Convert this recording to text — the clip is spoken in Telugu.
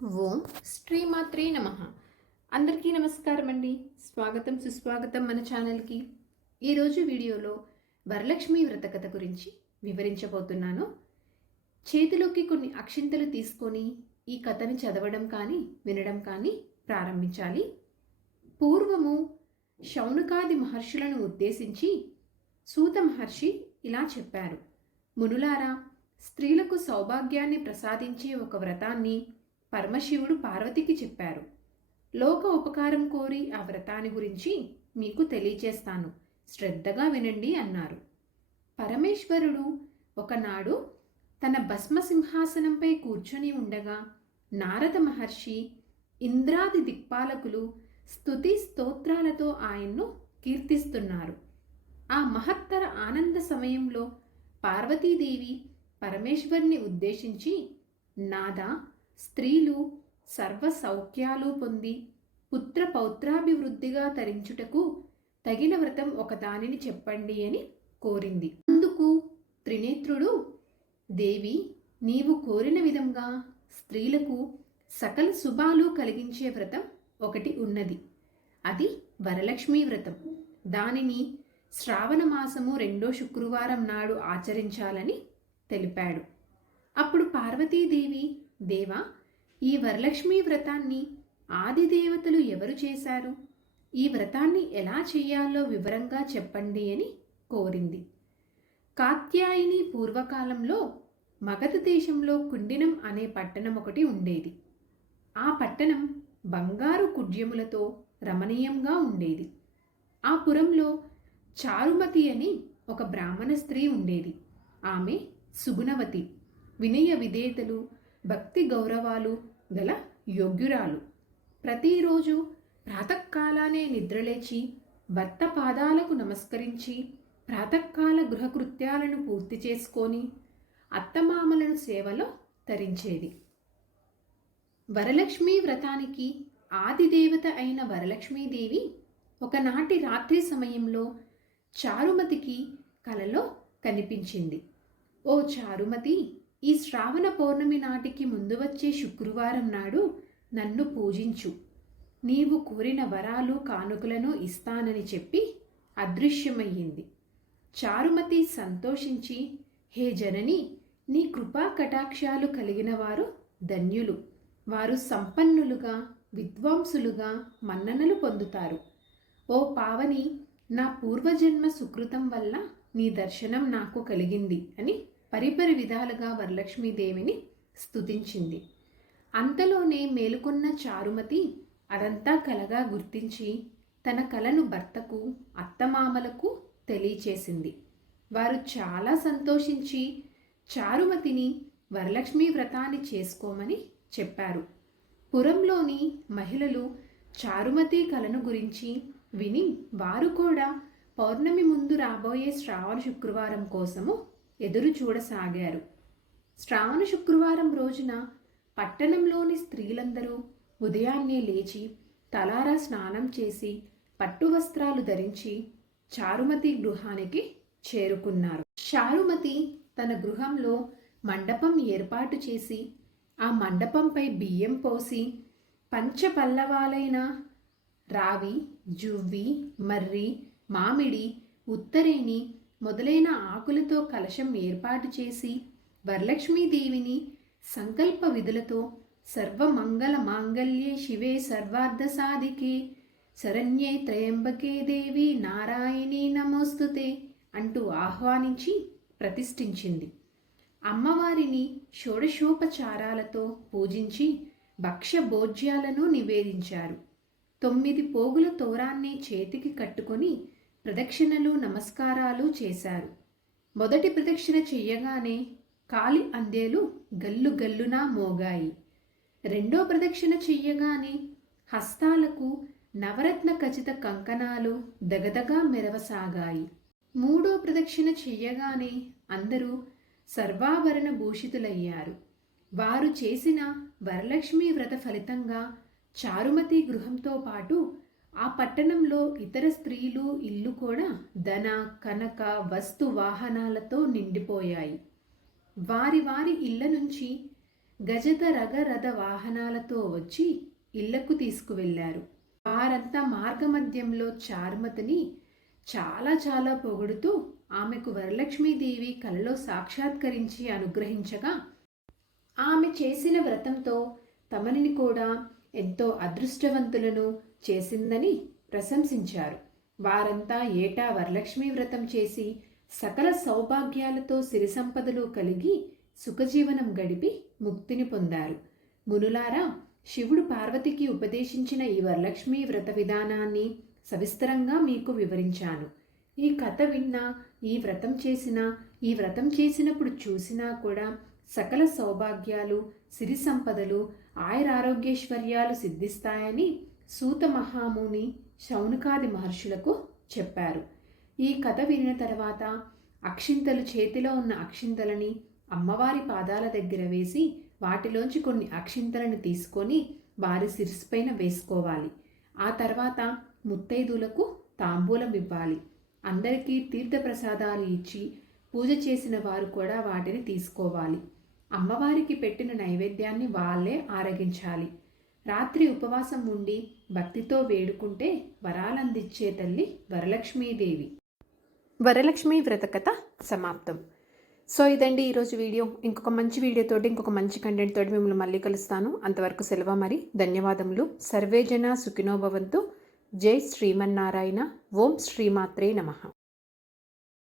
ఓం శ్రీమాత్రే నమః. అందరికీ నమస్కారం అండి. స్వాగతం సుస్వాగతం మన ఛానల్కి. ఈరోజు వీడియోలో వరలక్ష్మి వ్రత కథ గురించి వివరించబోతున్నాను. చేతిలోకి కొన్ని అక్షింతలు తీసుకొని ఈ కథని చదవడం కానీ వినడం కానీ ప్రారంభించాలి. పూర్వము శౌనకాది మహర్షులను ఉద్దేశించి సూత మహర్షి ఇలా చెప్పారు. మునులారా, స్త్రీలకు సౌభాగ్యాన్ని ప్రసాదించే ఒక వ్రతాన్ని పరమశివుడు పార్వతికి చెప్పారు. లోక ఉపకారం కోరి ఆ వ్రతాన్ని గురించి మీకు తెలియచేస్తాను, శ్రద్ధగా వినండి అన్నారు. పరమేశ్వరుడు ఒకనాడు తన భస్మ సింహాసనంపై కూర్చొని ఉండగా నారద మహర్షి, ఇంద్రాది దిక్పాలకులు స్తుతి స్తోత్రాలతో ఆయన్ను కీర్తిస్తున్నారు. ఆ మహత్తర ఆనంద సమయంలో పార్వతీదేవి పరమేశ్వరుని ఉద్దేశించి, నాదా, స్త్రీలు సర్వ సౌఖ్యాలు పొంది పుత్ర పౌత్రాభివృద్ధిగా తరించుటకు తగిన వ్రతం ఒకదానిని చెప్పండి అని కోరింది. అందుకు త్రినేత్రుడు, దేవి, నీవు కోరిన విధంగా స్త్రీలకు సకల శుభాలు కలిగించే వ్రతం ఒకటి ఉన్నది. అది వరలక్ష్మీ వ్రతం. దానిని శ్రావణ మాసము 2వ శుక్రవారం నాడు ఆచరించాలని తెలిపాడు. అప్పుడు పార్వతీదేవి, దేవా, ఈ వరలక్ష్మీ వ్రతాన్ని ఆదిదేవతలు ఎవరు చేశారు? ఈ వ్రతాన్ని ఎలా చేయాలో వివరంగా చెప్పండి అని కోరింది. కాత్యాయిని పూర్వకాలంలో మగధ దేశంలో కుండినం అనే పట్టణం ఒకటి ఉండేది. ఆ పట్టణం బంగారు కుడ్యములతో రమణీయంగా ఉండేది. ఆ పురంలో చారుమతి అని ఒక బ్రాహ్మణ స్త్రీ ఉండేది. ఆమె సుగుణవతి, వినయ విధేయతలు, భక్తి గౌరవాలు గల యోగ్యురాలు. ప్రతిరోజు ప్రాతకాలానే నిద్రలేచి భర్త పాదాలకు నమస్కరించి ప్రాతకాల గృహకృత్యాలను పూర్తి చేసుకొని అత్తమామలను సేవలో తరించేది. వరలక్ష్మీ వ్రతానికి ఆదిదేవత అయిన వరలక్ష్మీదేవి ఒకనాటి రాత్రి సమయంలో చారుమతికి కలలో కనిపించింది. ఓ చారుమతి, ఈ శ్రావణ పౌర్ణమి నాటికి ముందు వచ్చే శుక్రవారం నాడు నన్ను పూజించు. నీవు కోరిన వరాలు కానుకలను ఇస్తానని చెప్పి అదృశ్యమయ్యింది. చారుమతి సంతోషించి, హే జనని, నీ కృపా కటాక్షాలు కలిగిన వారు ధన్యులు. వారు సంపన్నులుగా, విద్వాంసులుగా మన్ననలు పొందుతారు. ఓ పావని, నా పూర్వజన్మ సుకృతం వల్ల నీ దర్శనం నాకు కలిగింది అని పరిపరి విధాలుగా వరలక్ష్మీదేవిని స్తుతించింది. అంతలోనే మేలుకొన్న చారుమతి అదంతా కలగా గుర్తించి తన కలను భర్తకు, అత్తమామలకు తెలియచేసింది. వారు చాలా సంతోషించి చారుమతిని వరలక్ష్మీ వ్రతాన్ని చేసుకోమని చెప్పారు. పురంలోని మహిళలు చారుమతి కలను గురించి విని వారు కూడా పౌర్ణమి ముందు రాబోయే శ్రావణ శుక్రవారం కోసము ఎదురు చూడసాగారు. శ్రావణ శుక్రవారం రోజున పట్టణంలోని స్త్రీలందరూ ఉదయాన్నే లేచి తలారా స్నానం చేసి పట్టు వస్త్రాలు ధరించి చారుమతి గృహానికి చేరుకున్నారు. చారుమతి తన గృహంలో మండపం ఏర్పాటు చేసి ఆ మండపంపై బియ్యం పోసి పంచపల్లవాలైన రావి, జువ్వి, మర్రి, మామిడి, ఉత్తరేణి మొదలైన ఆకులతో కలశం ఏర్పాటు చేసి వరలక్ష్మీదేవిని సంకల్ప విధులతో సర్వమంగళ మాంగళ్యే శివే సర్వార్థ సాధికే శరణ్యే త్రయంబకే దేవి నారాయణీ నమోస్తుతే అంటూ ఆహ్వానించి ప్రతిష్ఠించింది. అమ్మవారిని షోడశోపచారాలతో పూజించి భక్ష్య భోజ్యాలను నివేదించారు. 9 పోగుల తోరాన్ని చేతికి కట్టుకొని ప్రదక్షిణలు, నమస్కారాలు చేశారు. మొదటి ప్రదక్షిణ చెయ్యగానే కాలి అందేలు గల్లు గల్లున మోగాయి. రెండో ప్రదక్షిణ చెయ్యగానే హస్తాలకు నవరత్న ఖచిత కంకణాలు దగదగా మెరవసాగాయి. మూడో ప్రదక్షిణ చెయ్యగానే అందరూ సర్వాభరణ భూషితులయ్యారు. వారు చేసిన వరలక్ష్మీ వ్రత ఫలితంగా చారుమతి గృహంతో పాటు ఆ పట్టణంలో ఇతర స్త్రీలు ఇల్లు కూడా ధన, కనక, వస్తు వాహనాలతో నిండిపోయాయి. వారి వారి ఇళ్ల నుంచి గజత రథ వాహనాలతో వచ్చి ఇళ్లకు తీసుకువెళ్లారు. వారంతా మార్గమధ్యంలో చారుమతిని చాలా పొగుడుతూ ఆమెకు వరలక్ష్మీదేవి కలలో సాక్షాత్కరించి అనుగ్రహించగా ఆమె చేసిన వ్రతంతో తమని కూడా ఎంతో అదృష్టవంతులను చేసిందని ప్రశంసించారు. వారంతా ఏటా వరలక్ష్మీ వ్రతం చేసి సకల సౌభాగ్యాలతో సిరి సంపదలు కలిగి సుఖజీవనం గడిపి ముక్తిని పొందారు. మునులారా, శివుడు పార్వతికి ఉపదేశించిన ఈ వరలక్ష్మీ వ్రత విధానాన్ని సవిస్తరంగా మీకు వివరించాను. ఈ కథ విన్నా, ఈ వ్రతం చేసినప్పుడు చూసినా కూడా సకల సౌభాగ్యాలు, సిరి సంపదలు, ఆయురారోగ్యైశ్వర్యాలు సిద్ధిస్తాయని సూత మహాముని శౌనకాది మహర్షులకు చెప్పారు. ఈ కథ వినిన తర్వాత అక్షింతలు, చేతిలో ఉన్న అక్షింతలని అమ్మవారి పాదాల దగ్గర వేసి వాటిలోంచి కొన్ని అక్షింతలను తీసుకొని వారి శిరస్సుపైన వేసుకోవాలి. ఆ తర్వాత ముత్తైదులకు తాంబూలం ఇవ్వాలి. అందరికీ తీర్థప్రసాదాలు ఇచ్చి పూజ చేసిన వారు కూడా వాటిని తీసుకోవాలి. అమ్మవారికి పెట్టిన నైవేద్యాన్ని వాళ్ళే ఆరగించాలి. రాత్రి ఉపవాసం ఉండి భక్తితో వేడుకుంటే వరాలందించే తల్లి వరలక్ష్మీదేవి. వరలక్ష్మీ వ్రత కథ సమాప్తం. సో ఇదండి ఈరోజు వీడియో. ఇంకొక మంచి వీడియోతోటి, ఇంకొక మంచి కంటెంట్ తోటి మిమ్మల్ని మళ్ళీ కలుస్తాను. అంతవరకు సెలవు మరి. ధన్యవాదములు. సర్వేజన సుఖినో భవంతు. జై శ్రీమన్నారాయణ. ఓం శ్రీమాత్రే నమః.